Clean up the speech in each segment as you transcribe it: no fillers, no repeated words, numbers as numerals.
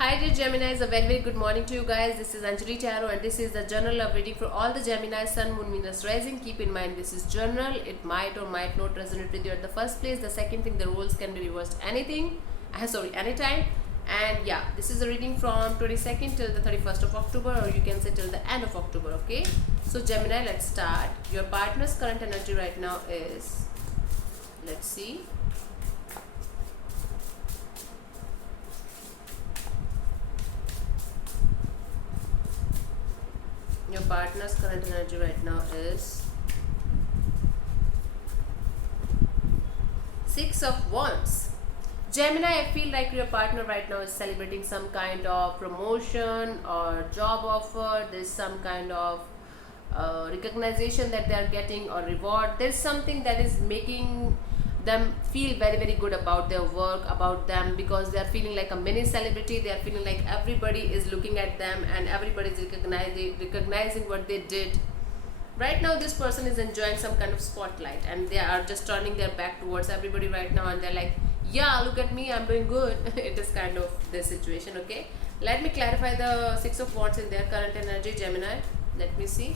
Hi dear Geminis, a very good morning to you guys. This is Anjali Tarot and this is the general love reading for all the Gemini, Sun, Moon, Venus, Rising. Keep in mind this is general. It might or might not resonate with you at the first place. The second thing, the roles can be reversed anytime. And yeah, this is a reading from 22nd till the 31st of October, or you can say till the end of October, okay? So Gemini, let's start. Your partner's current energy right now is, let's see. Your partner's current energy right now is Six of Wands. Gemini, I feel like your partner right now is celebrating some kind of promotion or job offer. There's some kind of recognition that they are getting or reward. There's something that is making them feel very good about their work, about them, because they are feeling like a mini celebrity. They are feeling like everybody is looking at them and everybody is recognizing what they did. Right now this person is enjoying some kind of spotlight and they are just turning their back towards everybody right now, and they're like, yeah, look at me, I'm doing good. It is kind of this situation, okay? Let me clarify the Six of Wands in their current energy, Gemini. Let me see.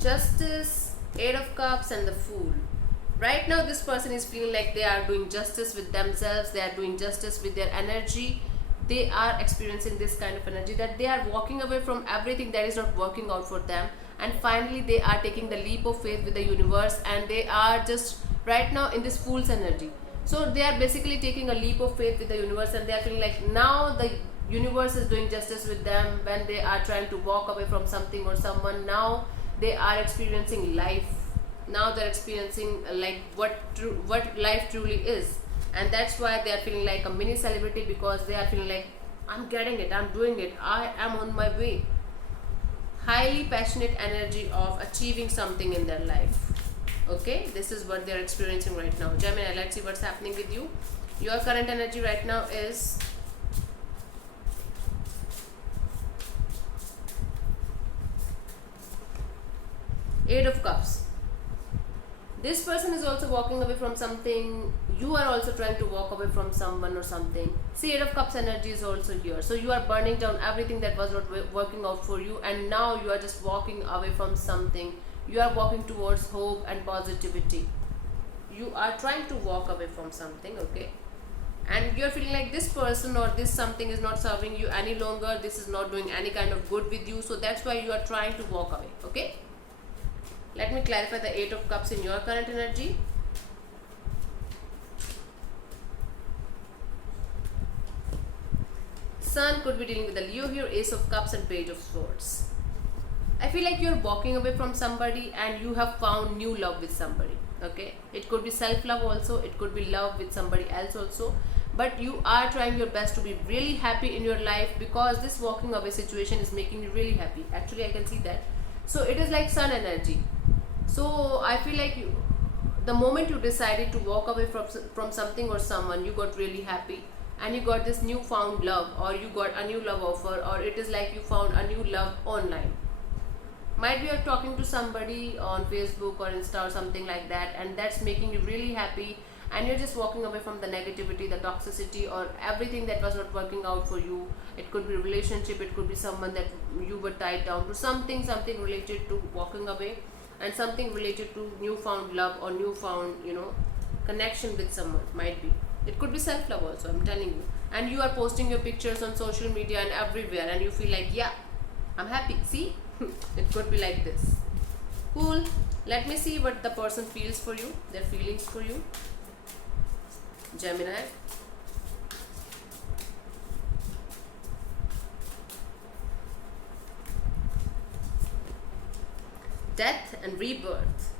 Justice, Eight of Cups and the Fool. Right now this person is feeling like they are doing justice with themselves, they are doing justice with their energy. They are experiencing this kind of energy that they are walking away from everything that is not working out for them, and finally they are taking the leap of faith with the universe, and they are just right now in this Fool's energy. So they are basically taking a leap of faith with the universe, and they are feeling like now the universe is doing justice with them when they are trying to walk away from something or someone. Now they are experiencing life. Now they're experiencing like what life truly is, and that's why they are feeling like a mini celebrity, because they are feeling like, I'm getting it, I'm doing it, I am on my way. Highly passionate energy of achieving something in their life. Okay, this is what they're experiencing right now. Gemini, let's see what's happening with you. Your current energy right now is Eight of Cups. This person is also walking away from something. You are also trying to walk away from someone or something. See, Eight of Cups energy is also here. So you are burning down everything that was not working out for you, and now you are just walking away from something. You are walking towards hope and positivity. You are trying to walk away from something, okay? And you are feeling like this person or this something is not serving you any longer. This is not doing any kind of good with you. So that's why you are trying to walk away, okay? Let me clarify the Eight of Cups in your current energy. Sun could be dealing with the Leo here, Ace of Cups and Page of Swords. I feel like you're walking away from somebody and you have found new love with somebody, okay? It could be self-love also, it could be love with somebody else also, but you are trying your best to be really happy in your life, because this walking away situation is making you really happy. Actually, I can see that. So it is like Sun energy. So I feel like the moment you decided to walk away from something or someone, you got really happy and you got this newfound love, or you got a new love offer, or it is like you found a new love online. Might be you're talking to somebody on Facebook or Insta or something like that, and that's making you really happy, and you're just walking away from the negativity, the toxicity, or everything that was not working out for you. It could be a relationship, it could be someone that you were tied down to, something related to walking away, and something related to newfound love or newfound, connection with someone. Might be, it could be self-love also, I'm telling you. And you are posting your pictures on social media and everywhere, and you feel like, yeah, I'm happy. See, it could be like this. Cool. Let me see what the person feels for you, their feelings for you, Gemini. Death and rebirth.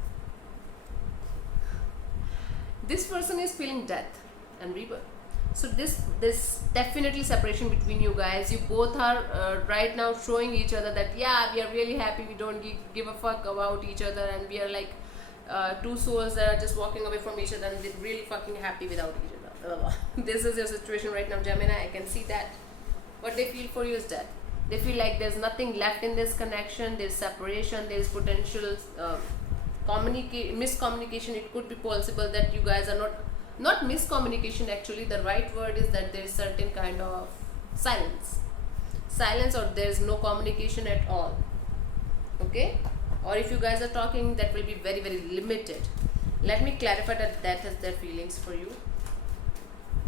This person is feeling death and rebirth. So this definitely separation between you guys. You both are right now showing each other that, yeah, we are really happy, we don't give a fuck about each other, and we are like two souls that are just walking away from each other and they're really fucking happy without each other. This is your situation right now, Gemini. I can see that. What they feel for you is death. They feel like there's nothing left in this connection. There's separation, there's potential miscommunication. It could be possible that you guys are not miscommunication, actually the right word is that there's certain kind of silence, or there's no communication at all. Okay, or if you guys are talking, that will be very very limited. Let me clarify that is their feelings for you.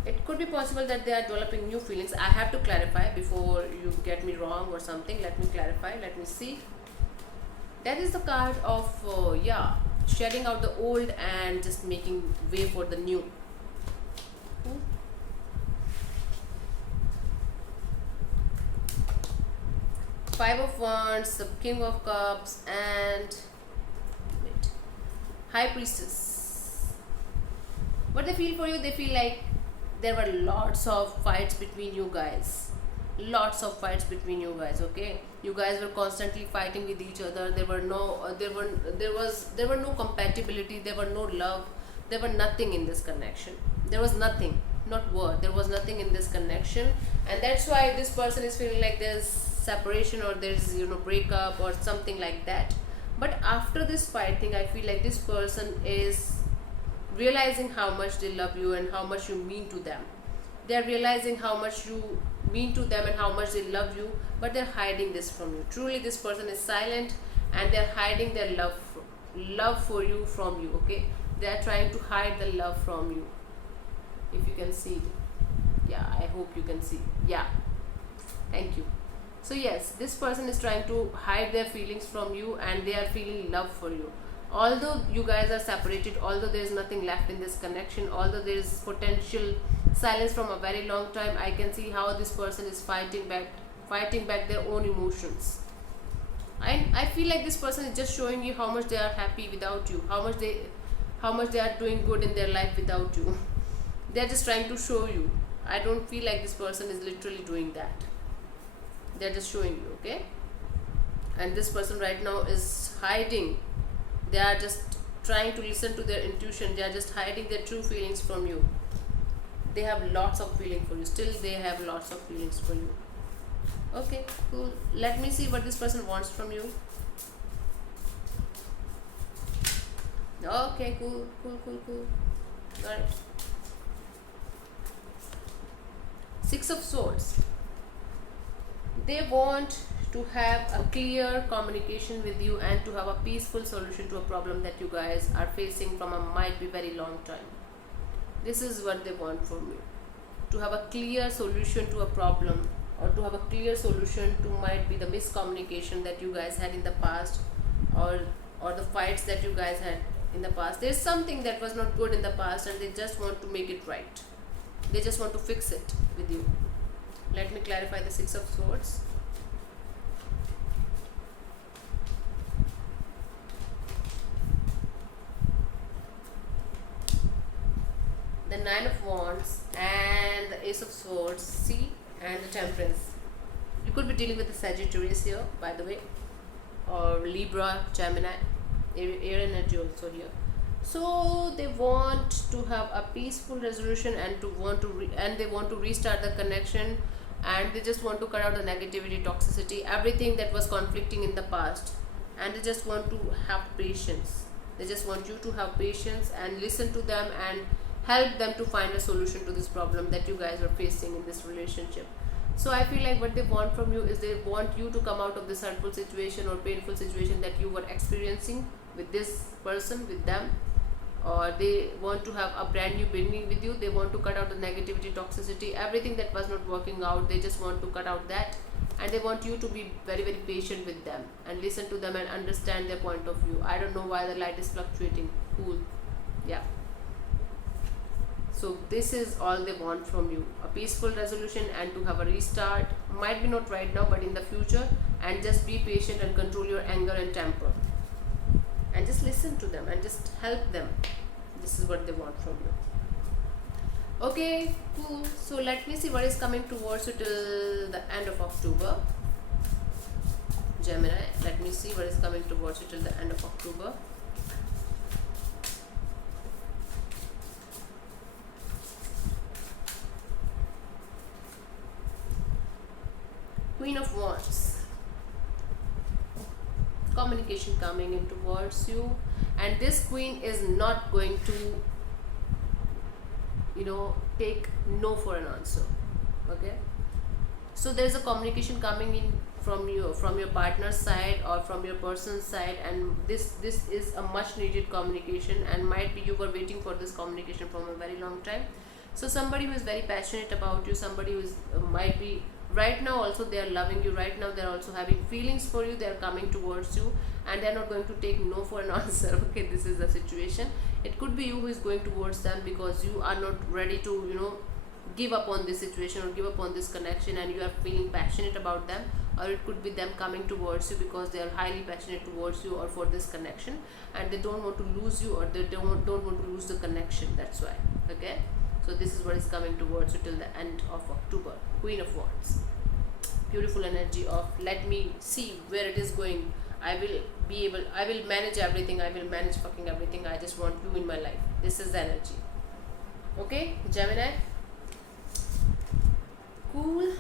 It could be possible that they are developing new feelings. I have to clarify before you get me wrong or something. Let me clarify. Let me see. That is the card of shedding out the old and just making way for the new. Five of Wands, the King of Cups, and High Priestess. What they feel for you, they feel like there were lots of fights between you guys. Okay, you guys were constantly fighting with each other. There were no compatibility, there were no love, there were nothing in this connection. There was nothing, not word, there was nothing in this connection, and that's why this person is feeling like there's separation, or there's breakup or something like that. But after this fight thing, I feel like this person is realizing how much they love you and how much you mean to them. They're realizing how much you mean to them and how much they love you, but they're hiding this from you. Truly, this person is silent and they're hiding their love for you from you. Okay, they're trying to hide the love from you. If you can see, I hope you can see. Thank you. So yes, this person is trying to hide their feelings from you, and they are feeling love for you. Although you guys are separated, although there is nothing left in this connection, although there is potential silence from a very long time, I can see how this person is fighting back their own emotions. I feel like this person is just showing you how much they are happy without you, how much they are doing good in their life without you. They are just trying to show you. I don't feel like this person is literally doing that. They are just showing you. Okay, and this person right now is hiding. They are just trying to listen to their intuition. They are just hiding their true feelings from you. They have lots of feeling for you. Still, they have lots of feelings for you. Okay, cool. Let me see what this person wants from you. Okay, cool. Got it. Six of Swords. They want to have a clear communication with you and to have a peaceful solution to a problem that you guys are facing from a might be very long time. This is what they want from you. To have a clear solution to a problem, or to have a clear solution to might be the miscommunication that you guys had in the past, or the fights that you guys had in the past. There's something that was not good in the past and they just want to make it right. They just want to fix it with you. Let me clarify the Six of Swords. The Nine of Wands and the Ace of Swords, see, and the Temperance. You could be dealing with the Sagittarius here, by the way, or Libra, Gemini, air energy also here. So they want to have a peaceful resolution and they want to restart the connection, and they just want to cut out the negativity, toxicity, everything that was conflicting in the past, and they just want to have patience. They just want you to have patience and listen to them and help them to find a solution to this problem that you guys are facing in this relationship. So I feel like what they want from you is they want you to come out of this hurtful situation or painful situation that you were experiencing with this person, with them, or they want to have a brand new beginning with you. They want to cut out the negativity, toxicity, everything that was not working out. They just want to cut out that, and they want you to be very very patient with them and listen to them and understand their point of view. I don't know why the light is fluctuating. Cool. Yeah. So this is all they want from you, a peaceful resolution and to have a restart. Might be not right now, but in the future. And just be patient and control your anger and temper, and just listen to them and just help them. This is what they want from you. Okay, cool. So let me see what is coming towards you till the end of October. Gemini, let me see what is coming towards you till the end of October. Queen of Wands. Communication coming in towards you, and this queen is not going to, take no for an answer. Okay, so there's a communication coming in from your partner's side or from your person's side, and this is a much needed communication, and might be you were waiting for this communication from a very long time. So somebody who is very passionate about you, somebody who is might be right now also they are loving you, right now they are also having feelings for you, they are coming towards you, and they are not going to take no for an answer. Okay, this is the situation. It could be you who is going towards them because you are not ready to give up on this situation or give up on this connection, and you are feeling passionate about them, or it could be them coming towards you because they are highly passionate towards you or for this connection, and they don't want to lose you, or they don't want to lose the connection. That's why. Okay, so this is what is coming towards you till the end of October. Queen of Wands. Beautiful energy of, let me see where it is going. I will manage everything. I will manage fucking everything. I just want you in my life. This is the energy. Okay, Gemini. Cool.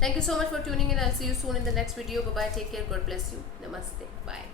Thank you so much for tuning in. I'll see you soon in the next video. Bye bye. Take care. God bless you. Namaste. Bye.